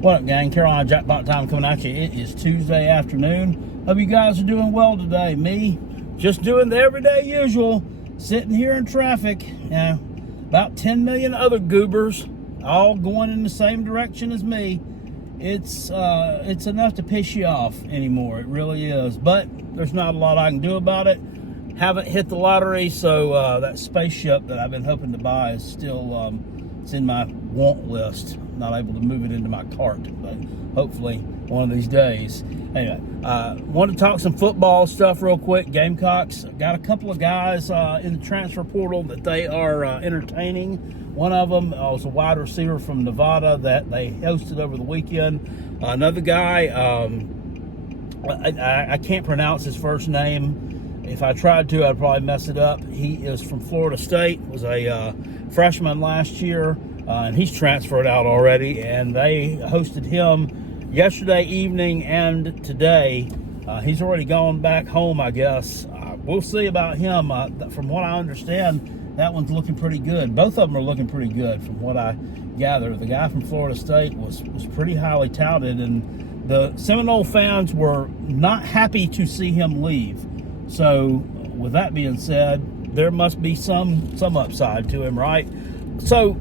What up, gang? Carolina Jackpot time coming at you. It is Tuesday afternoon. Hope you guys are doing well today. Me, just doing the everyday usual, sitting here in traffic. About 10 million other goobers, all going in the same direction as me. It's enough to piss you off anymore. It really is. But there's not a lot I can do about it. Haven't hit the lottery, so that spaceship that I've been hoping to buy is still it's in my want list. Not able to move it into my cart, but hopefully one of these days. Anyway, want to talk some football stuff real quick. Gamecocks got a couple of guys in the transfer portal that they are entertaining. One of them was a wide receiver from Nevada that they hosted over the weekend. Another guy, I can't pronounce his first name. If I tried to, I'd probably mess it up. He is from Florida State, was a freshman last year, and he's transferred out already, and they hosted him yesterday evening and today. He's already gone back home, I guess. We'll see about him. From what I understand, that one's looking pretty good. Both of them are looking pretty good from what I gather. The guy from Florida State was pretty highly touted, and the Seminole fans were not happy to see him leave. So, with that being said, there must be some upside to him, right? So,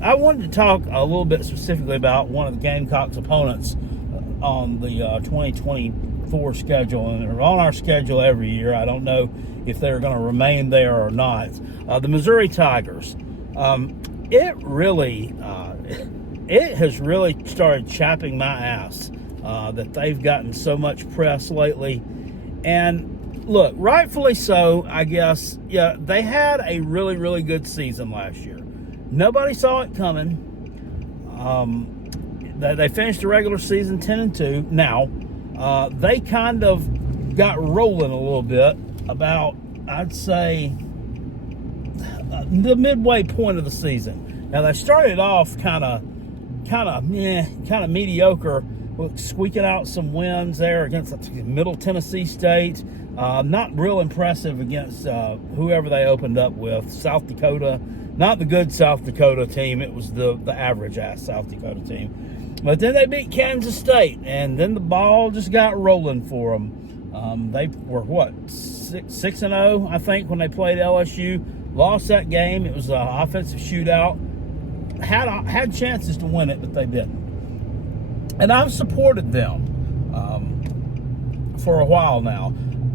I wanted to talk a little bit specifically about one of the Gamecocks' opponents on the 2024 schedule, and they're on our schedule every year. I don't know if they're going to remain there or not. The Missouri Tigers. It has really started chapping my ass that they've gotten so much press lately, and look, rightfully so, I guess. Yeah, they had a really, really good season last year. Nobody saw it coming. They finished the regular season 10-2. Now, they kind of got rolling a little bit about, I'd say, the midway point of the season. Now, they started off kind of mediocre, squeaking out some wins there against Middle Tennessee State. Not real impressive against whoever they opened up with. South Dakota, not the good South Dakota team. It was the average-ass South Dakota team. But then they beat Kansas State, and then the ball just got rolling for them. They were, 6-0, I think, when they played LSU. Lost that game. It was an offensive shootout. Had chances to win it, but they didn't. And I've supported them for a while now.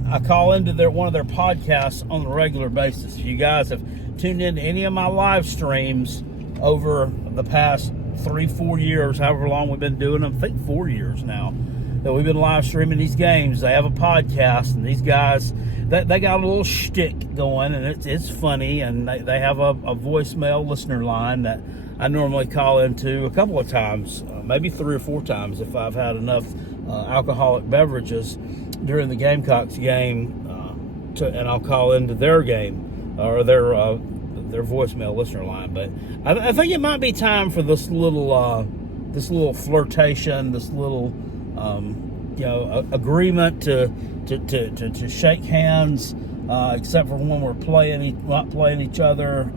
I call into one of their podcasts on a regular basis. If you guys have tuned into any of my live streams over the past 3-4 years, however long we've been doing them, I think 4 years now, that we've been live streaming these games. They have a podcast, and these guys, they got a little shtick going, and it's funny, and they have a voicemail listener line that I normally call into a couple of times, maybe 3 or 4 times if I've had enough alcoholic beverages during the Gamecocks game, and I'll call into their game or their voicemail listener line. But I think it might be time for this little flirtation, this little agreement to shake hands, except for when we're not playing each other.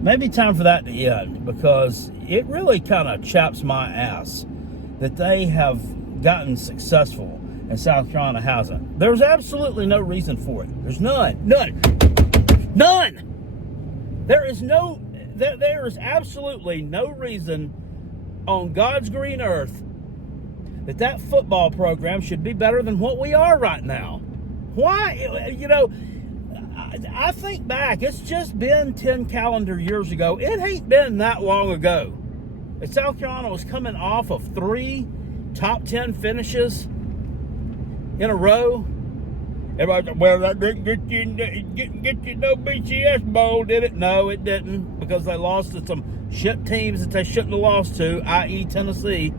Maybe time for that to end, because it really kind of chaps my ass that they have gotten successful and South Carolina hasn't. There's absolutely no reason for it. There's none. There is absolutely no reason on God's green earth that football program should be better than what we are right now. Why? I think back, it's just been 10 calendar years ago. It ain't been that long ago that South Carolina was coming off of 3 top 10 finishes in a row. Everybody, well, that didn't get you no BCS bowl, did it? No, it didn't, because they lost to some shit teams that they shouldn't have lost to, i.e. Tennessee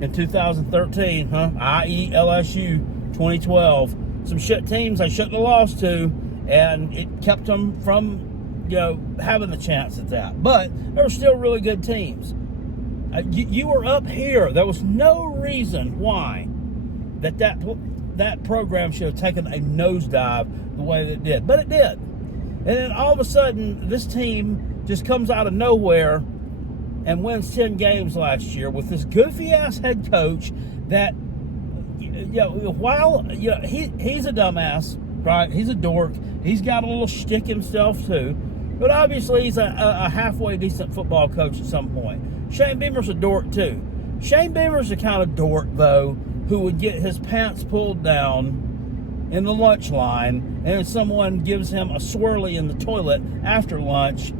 in 2013, i.e. LSU 2012. Some shit teams they shouldn't have lost to, and it kept them from, having the chance at that. But there were still really good teams. You were up here. There was no reason why that program should have taken a nosedive the way that it did. But it did. And then all of a sudden, this team just comes out of nowhere and wins 10 games last year with this goofy-ass head coach that, while he's a dumbass, right? He's a dork. He's got a little shtick himself, too. But obviously, he's a halfway decent football coach at some point. Shane Beamer's a dork, too. Shane Beamer's the kind of dork, though, who would get his pants pulled down in the lunch line, and if someone gives him a swirly in the toilet after lunch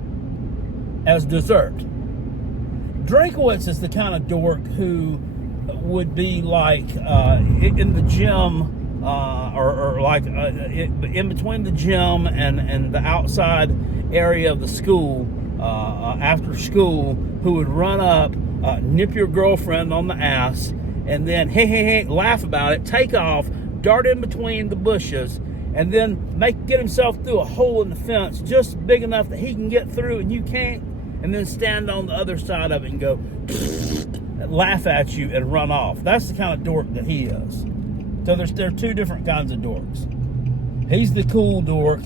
as dessert. Drinkowitz is the kind of dork who would be like in the gym or like in between the gym and the outside area of the school after school, who would run up, nip your girlfriend on the ass, and then hey, laugh about it, take off, dart in between the bushes, and then get himself through a hole in the fence just big enough that he can get through and you can't, and then stand on the other side of it and go laugh at you and run off. That's the kind of dork that he is. So there are two different kinds of dorks. He's the cool dork.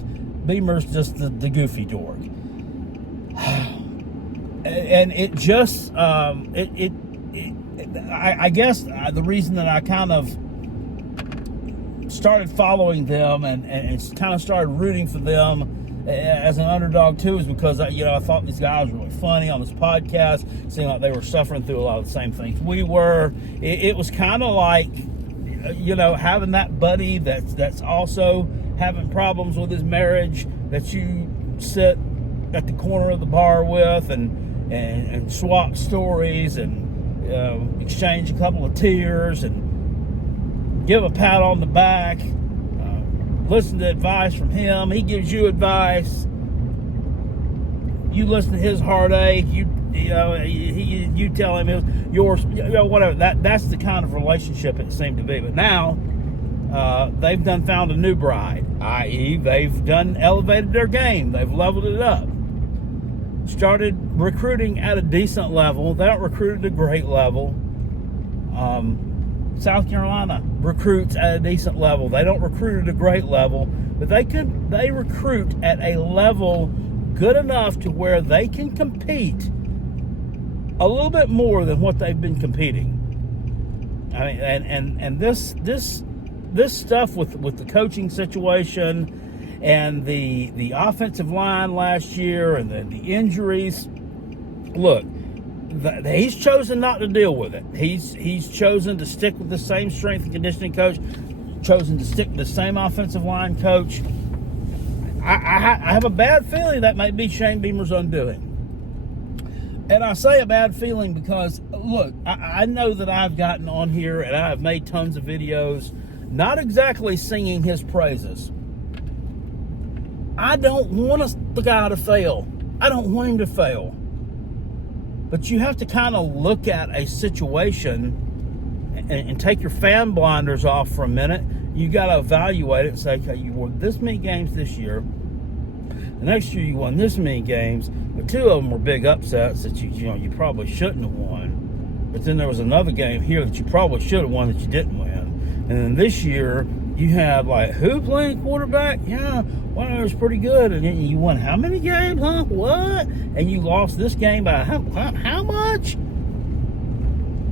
Beamer's just the goofy dork. And it just I guess the reason that I kind of started following them and kind of started rooting for them as an underdog too is because I thought these guys were really funny on this podcast. It seemed like they were suffering through a lot of the same things we were. It was kind of like having that buddy that's also having problems with his marriage that you sit at the corner of the bar with and swap stories and exchange a couple of tears and give a pat on the back, listen to advice from him. He gives you advice. You listen to his heartache. You tell him yours. Whatever. That's the kind of relationship it seemed to be. But now they've found a new bride. I.e., they've elevated their game. They've leveled it up. Started recruiting at a decent level. They don't recruit at a great level. South Carolina recruits at a decent level. They don't recruit at a great level, but they recruit at a level good enough to where they can compete a little bit more than what they've been competing. I mean, and this stuff with the coaching situation and the offensive line last year and the injuries. Look, he's chosen not to deal with it. He's chosen to stick with the same strength and conditioning coach, chosen to stick with the same offensive line coach. I have a bad feeling that may be Shane Beamer's undoing. And I say a bad feeling because, look, I know that I've gotten on here and I've made tons of videos not exactly singing his praises. I don't want the guy to fail. I don't want him to fail. But you have to kind of look at a situation and take your fan blinders off for a minute. You got to evaluate it and say, okay, you won this many games this year. The next year you won this many games, but two of them were big upsets that you probably shouldn't have won. But then there was another game here that you probably should have won that you didn't win. And then this year you had who playing quarterback? Yeah, well, it was pretty good. And then you won how many games? Huh? What? And you lost this game by how much?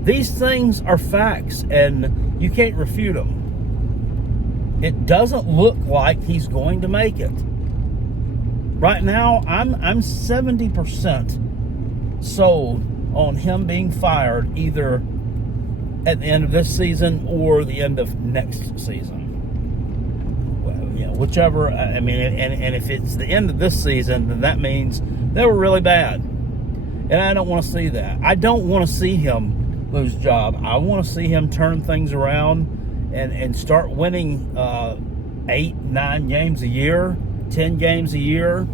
These things are facts, and you can't refute them. It doesn't look like he's going to make it. Right now, I'm 70% sold on him being fired either at the end of this season or the end of next season. Well, whichever. I mean, and if it's the end of this season, then that means they were really bad. And I don't want to see that. I don't want to see him lose his job. I want to see him turn things around and start winning 8, 9 games a year, 10 games a year.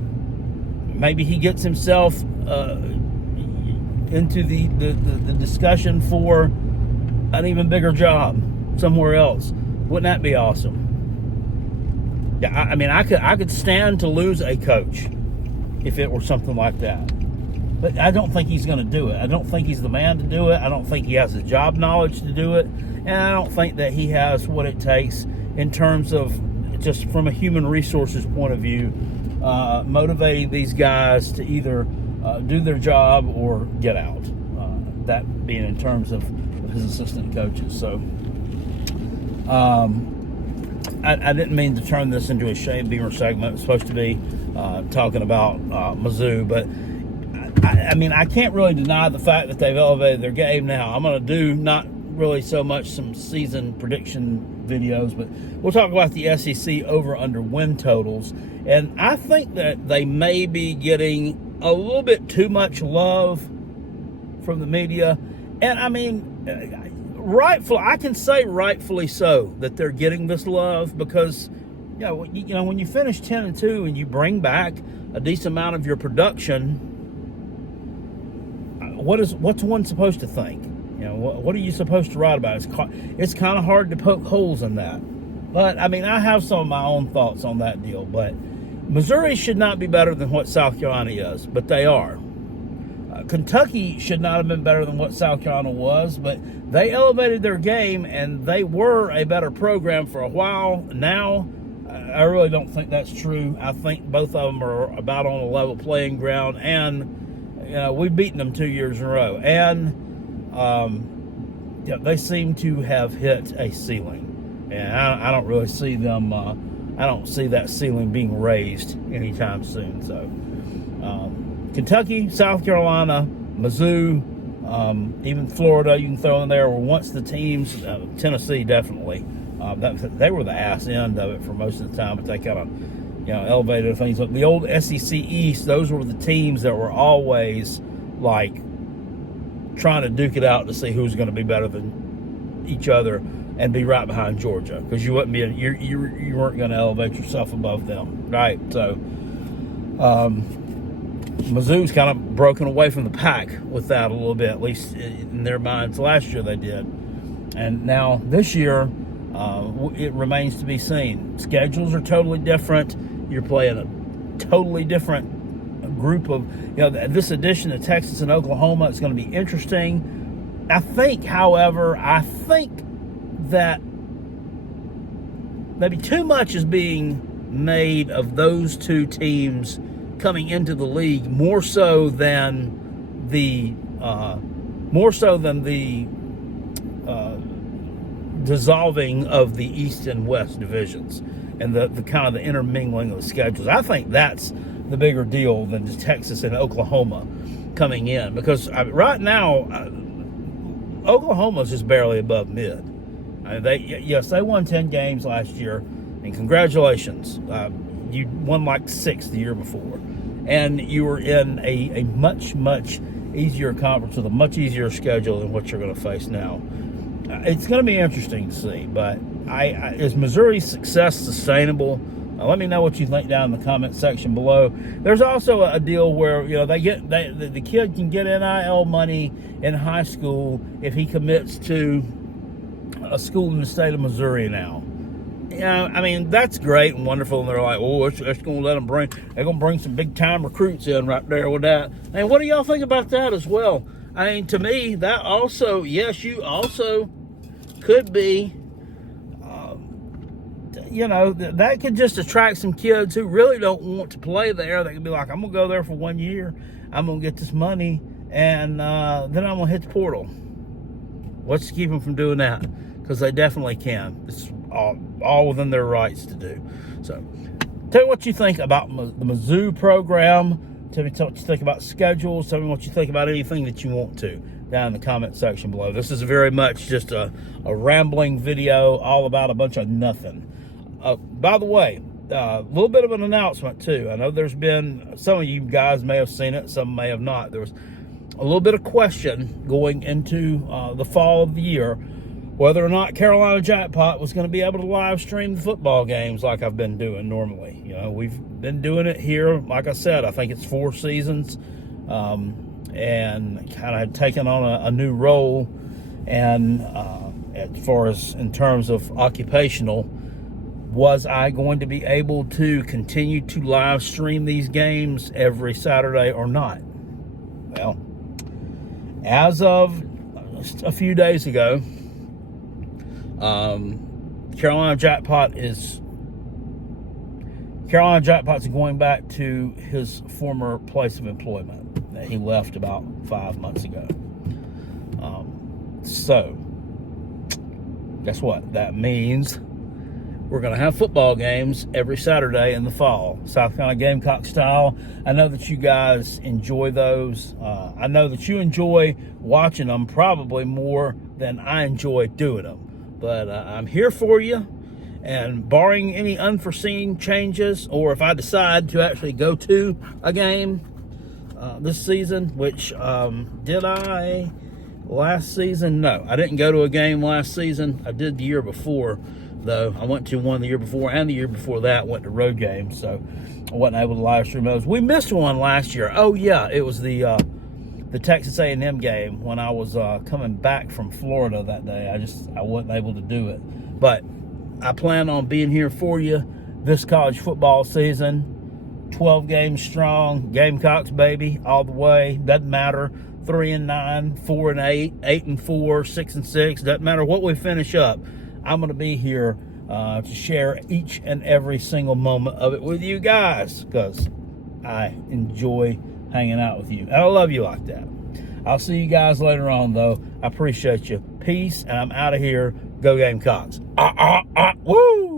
Maybe he gets himself into the discussion for an even bigger job somewhere else. Wouldn't that be awesome? Yeah, I mean, I could stand to lose a coach if it were something like that. But I don't think he's going to do it. I don't think he's the man to do it. I don't think he has the job knowledge to do it. And I don't think that he has what it takes in terms of just from a human resources point of view, motivating these guys to either do their job or get out. That being in terms of his assistant coaches. So I didn't mean to turn this into a Shane Beamer segment. It's supposed to be talking about Mizzou, but I mean, I can't really deny the fact that they've elevated their game now. I'm going to do not really so much some season prediction videos, but we'll talk about the SEC over-under win totals. And I think that they may be getting a little bit too much love from the media. And I mean, I can say rightfully so that they're getting this love because, you know, when you finish 10-2 and you bring back a decent amount of your production, what's one supposed to think? You know, what are you supposed to write about? It's kind of hard to poke holes in that. But, I mean, I have some of my own thoughts on that deal. But Missouri should not be better than what South Carolina is, but they are. Kentucky should not have been better than what South Carolina was, but they elevated their game, and they were a better program for a while. Now, I really don't think that's true. I think both of them are about on a level playing ground, and we've beaten them 2 years in a row. And they seem to have hit a ceiling, and I don't really see them. I don't see that ceiling being raised anytime soon. So, Kentucky, South Carolina, Mizzou, even Florida, you can throw in there. Were once the teams. Tennessee definitely. They were the ass end of it for most of the time, but they kind of, elevated things. But the old SEC East, those were the teams that were always like trying to duke it out to see who's going to be better than each other and be right behind Georgia, because you weren't going to elevate yourself above them, right? So Mizzou's kind of broken away from the pack with that a little bit, at least in their minds. Last year they did, and now this year it remains to be seen. Schedules are totally different. You're playing a totally different group of, this edition of Texas and Oklahoma is going to be interesting. I think, however, that maybe too much is being made of those two teams coming into the league more so than the dissolving of the East and West divisions and the kind of the intermingling of the schedules. I think that's the bigger deal than just Texas and Oklahoma coming in, because right now Oklahoma's just barely above mid. They won 10 games last year, and congratulations. You won like 6 the year before, and you were in a much, much easier conference with a much easier schedule than what you're going to face now. It's going to be interesting to see, but is Missouri's success sustainable? Let me know what you think down in the comment section below. There's also a deal where the kid can get NIL money in high school if he commits to a school in the state of Missouri now. I mean, that's great and wonderful, and they're like, it's going to let them they're going to bring some big-time recruits in right there with that. And what do y'all think about that as well? I mean, to me, that also, yes, you also could be, that could just attract some kids who really don't want to play there. They could be like, I'm going to go there for 1 year, I'm going to get this money, and then I'm going to hit the portal. What's to keep them from doing that? Because they definitely can. It's all within their rights to do. So, tell me what you think about the Mizzou program. Tell me what you think about schedules. Tell me what you think about anything that you want to down in the comment section below. This is very much just a rambling video all about a bunch of nothing. By the way, a little bit of an announcement too. I know there's been, some of you guys may have seen it, some may have not. There was a little bit of question going into the fall of the year whether or not Carolina Jackpot was going to be able to live stream the football games like I've been doing normally. We've been doing it here. Like I said, I think it's 4 seasons, and kind of taken on a new role. And as far as in terms of occupational, was I going to be able to continue to live stream these games every Saturday or not? Well, as of a few days ago, Carolina Jackpot's going back to his former place of employment. He left about 5 months ago. So, guess what? That means we're going to have football games every Saturday in the fall, South Carolina Gamecock style. I know that you guys enjoy those. I know that you enjoy watching them probably more than I enjoy doing them. But I'm here for you. And barring any unforeseen changes, or if I decide to actually go to a game this season, which did I last season? No, I didn't go to a game last season. I did the year before, though. I went to one the year before, and the year before that went to road games, so I wasn't able to live stream those. We missed one last year. Oh yeah, it was the Texas A&M game when I was coming back from Florida that day. I wasn't able to do it, but I plan on being here for you this college football season. 12 games strong, Gamecocks, baby, all the way. Doesn't matter. 3-9, 4-8, 8-4, 6-6. Doesn't matter what we finish up. I'm going to be here to share each and every single moment of it with you guys, because I enjoy hanging out with you. And I love you like that. I'll see you guys later on, though. I appreciate you. Peace, and I'm out of here. Go Gamecocks. Woo!